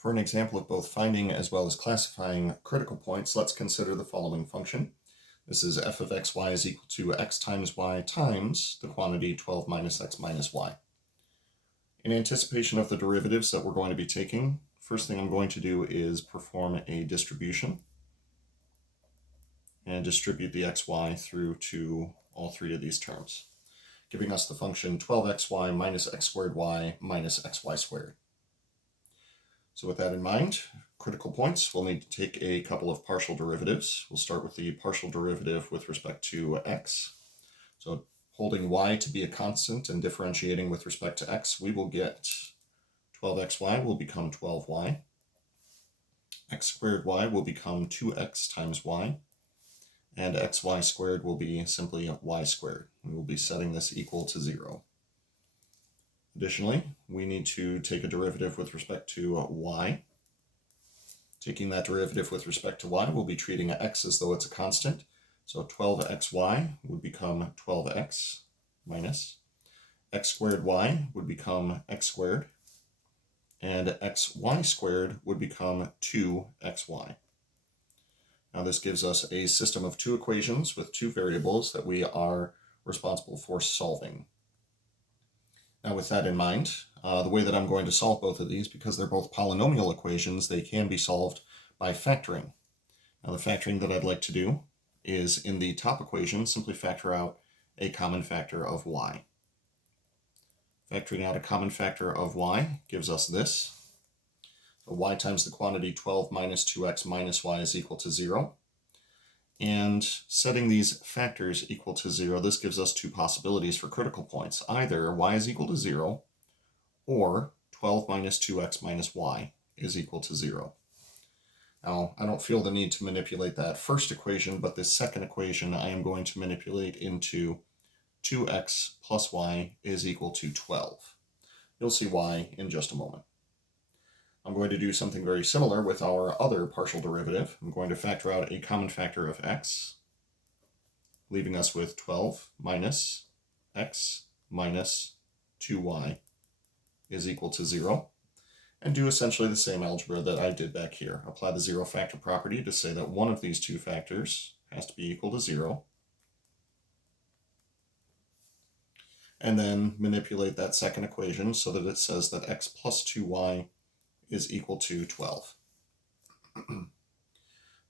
For an example of both finding as well as classifying critical points, let's consider the following function. This is f of xy is equal to x times y times the quantity 12 minus x minus y. In anticipation of the derivatives that we're going to be taking, first thing I'm going to do is perform a distribution and distribute the xy through to all three of these terms, giving us the function 12xy minus x squared y minus xy squared. So with that in mind, critical points, we'll need to take a couple of partial derivatives. We'll start with the partial derivative with respect to x. So holding y to be a constant and differentiating with respect to x, we will get 12xy will become 12y. X squared y will become 2x times y. And xy squared will be simply y squared. We will be setting this equal to 0. Additionally, we need to take a derivative with respect to y. Taking that derivative with respect to y, we'll be treating x as though it's a constant. So 12xy would become 12x minus x squared y would become x squared, and xy squared would become 2xy. Now this gives us a system of two equations with two variables that we are responsible for solving. Now with that in mind, the way that I'm going to solve both of these, because they're both polynomial equations, they can be solved by factoring. Now the factoring that I'd like to do is in the top equation, simply factor out a common factor of y. Factoring out a common factor of y gives us this. So y times the quantity 12 minus 2x minus y is equal to 0. And setting these factors equal to 0, this gives us two possibilities for critical points. Either y is equal to 0, or 12 minus 2x minus y is equal to 0. Now, I don't feel the need to manipulate that first equation, but this second equation I am going to manipulate into 2x plus y is equal to 12. You'll see why in just a moment. I'm going to do something very similar with our other partial derivative. I'm going to factor out a common factor of x, leaving us with 12 minus x minus 2y is equal to 0, and do essentially the same algebra that I did back here. Apply the zero factor property to say that one of these two factors has to be equal to 0, and then manipulate that second equation so that it says that x plus 2y is equal to 12.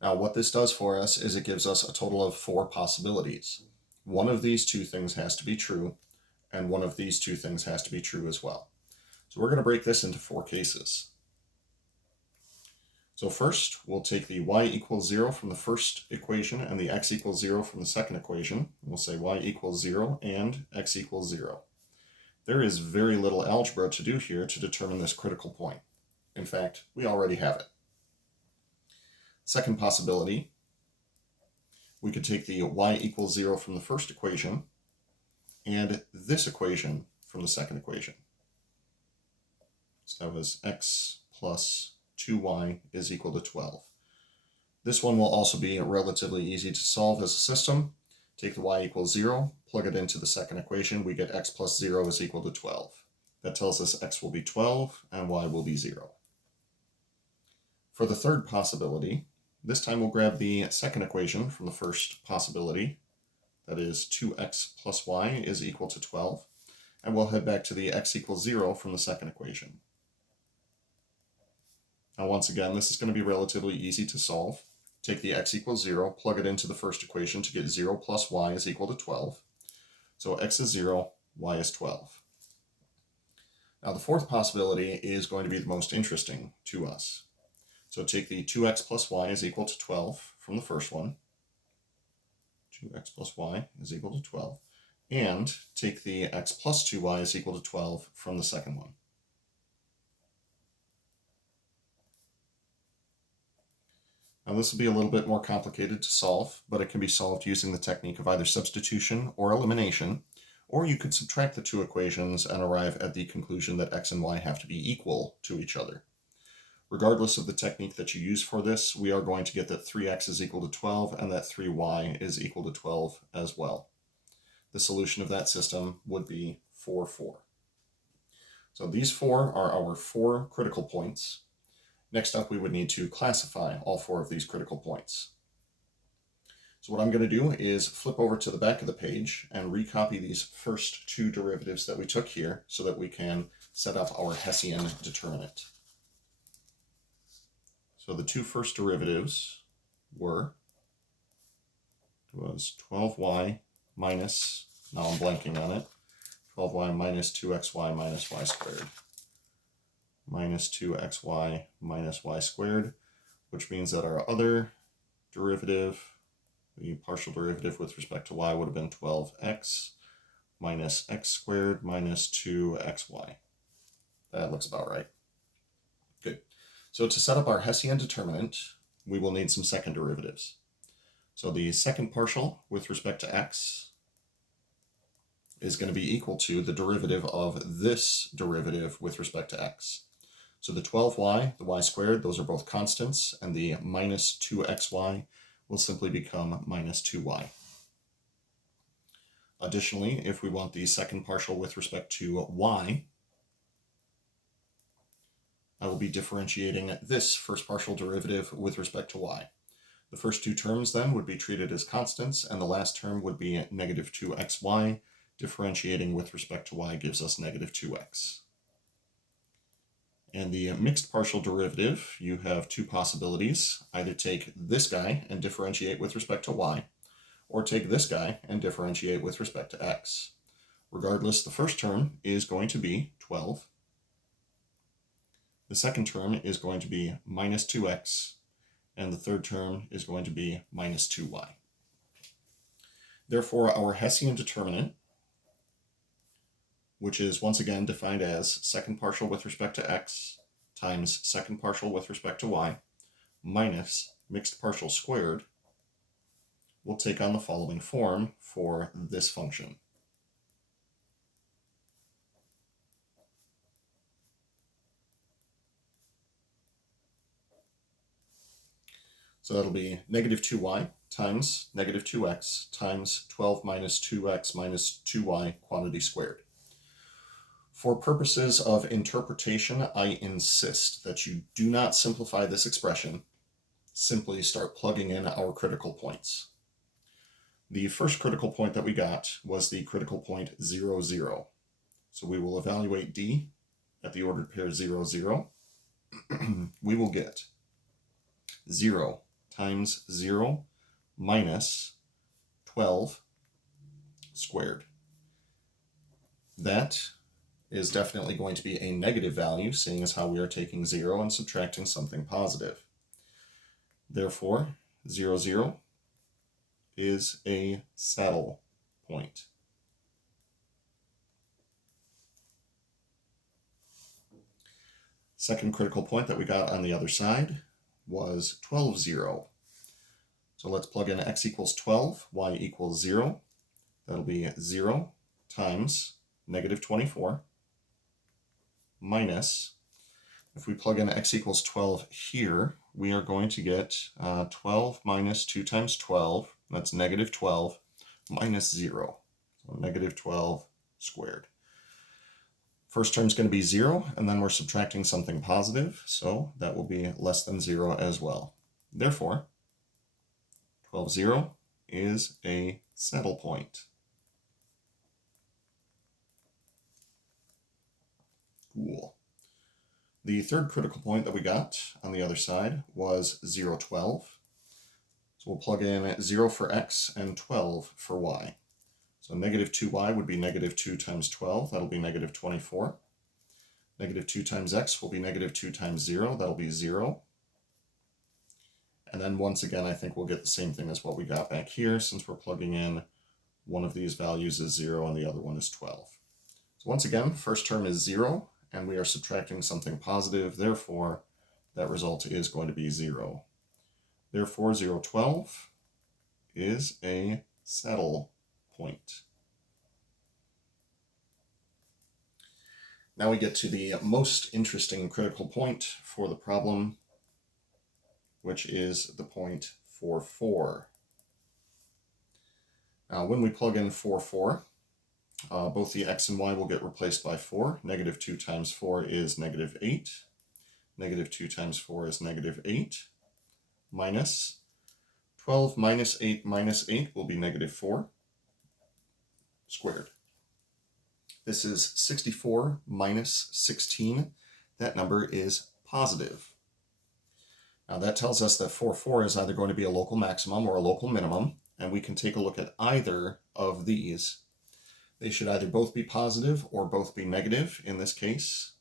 Now what this does for us is it gives us a total of 4 possibilities. One of these two things has to be true, and one of these two things has to be true as well. So we're going to break this into 4 cases. So first, we'll take the y equals 0 from the first equation and the x equals 0 from the second equation. We'll say y equals 0 and x equals 0. There is very little algebra to do here to determine this critical point. In fact, we already have it. Second possibility, we could take the y equals 0 from the first equation and this equation from the second equation. So that was x plus 2y is equal to 12. This one will also be relatively easy to solve as a system. Take the y equals 0, plug it into the second equation, we get x plus 0 is equal to 12. That tells us x will be 12 and y will be 0. For the third possibility, this time we'll grab the second equation from the first possibility, that is 2x plus y is equal to 12, and we'll head back to the x equals 0 from the second equation. Now once again, this is going to be relatively easy to solve. Take the x equals 0, plug it into the first equation to get 0 plus y is equal to 12. So x is 0, y is 12. Now the fourth possibility is going to be the most interesting to us. So take the 2x plus y is equal to 12 from the first one. 2x plus y is equal to 12. And take the x plus 2y is equal to 12 from the second one. Now this will be a little bit more complicated to solve, but it can be solved using the technique of either substitution or elimination, or you could subtract the two equations and arrive at the conclusion that x and y have to be equal to each other. Regardless of the technique that you use for this, we are going to get that 3x is equal to 12 and that 3y is equal to 12 as well. The solution of that system would be 4, 4. So these 4 are our 4 critical points. Next up, we would need to classify all 4 of these critical points. So what I'm going to do is flip over to the back of the page and recopy these first 2 derivatives that we took here so that we can set up our Hessian determinant. So the 2 first derivatives was 12y minus, now I'm blanking on it, 12y minus 2xy minus y squared. Minus 2xy minus y squared, which means that our other derivative, the partial derivative with respect to y, would have been 12x minus x squared minus 2xy. That looks about right. Good. So to set up our Hessian determinant, we will need some second derivatives. So the second partial with respect to x is going to be equal to the derivative of this derivative with respect to x. So the 12y, the y squared, those are both constants, and the minus 2xy will simply become minus 2y. Additionally, if we want the second partial with respect to y, I will be differentiating this first partial derivative with respect to y. The first 2 terms then would be treated as constants, and the last term would be negative 2xy. Differentiating with respect to y gives us negative 2x. And the mixed partial derivative, you have 2 possibilities. Either take this guy and differentiate with respect to y, or take this guy and differentiate with respect to x. Regardless, the first term is going to be 12. The second term is going to be minus 2x, and the third term is going to be minus 2y. Therefore, our Hessian determinant, which is once again defined as second partial with respect to x times second partial with respect to y minus mixed partial squared, will take on the following form for this function. So that'll be negative 2y times negative 2x times 12 minus 2x minus 2y quantity squared. For purposes of interpretation, I insist that you do not simplify this expression. Simply start plugging in our critical points. The first critical point that we got was the critical point 0, 0. So we will evaluate D at the ordered pair 0, 0. We will get 0 times 0 minus 12 squared. That is definitely going to be a negative value, seeing as how we are taking 0 and subtracting something positive. Therefore, 0, 0 is a saddle point. Second critical point that we got on the other side was 12, 0. So let's plug in x equals 12, y equals 0. That'll be 0 times negative 24 minus, if we plug in x equals 12 here, we are going to get 12 minus 2 times 12, that's negative 12, minus 0, so negative 12 squared. First term is going to be 0, and then we're subtracting something positive, so that will be less than 0 as well. Therefore, 12, 0 is a saddle point. Cool. The third critical point that we got on the other side was 0, 12. So we'll plug in 0 for x and 12 for y. So negative 2y would be negative 2 times 12. That'll be negative 24. Negative 2 times x will be negative 2 times 0. That'll be 0. And then once again, I think we'll get the same thing as what we got back here, since we're plugging in one of these values is 0 and the other one is 12. So once again, first term is 0, and we are subtracting something positive. Therefore, that result is going to be 0. Therefore, 0, 12 is a saddle point. Now we get to the most interesting critical point for the problem, which is the point 4, 4. Now, when we plug in 4, 4, both the x and y will get replaced by 4. Negative 2 times 4 is negative 8. Negative 2 times 4 is negative 8, minus 12 minus 8 minus 8 will be negative 4 squared. This is 64 minus 16. That number is positive. Now that tells us that 4 is either going to be a local maximum or a local minimum, and we can take a look at either of these. They should either both be positive or both be negative. In this case,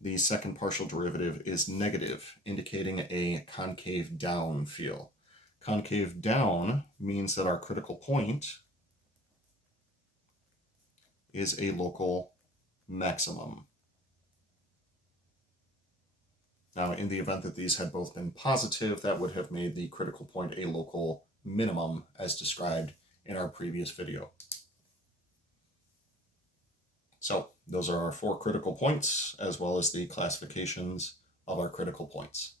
the second partial derivative is negative, indicating a concave down feel. Concave down means that our critical point is a local maximum. Now, in the event that these had both been positive, that would have made the critical point a local minimum, as described in our previous video. So those are our 4 critical points, as well as the classifications of our critical points.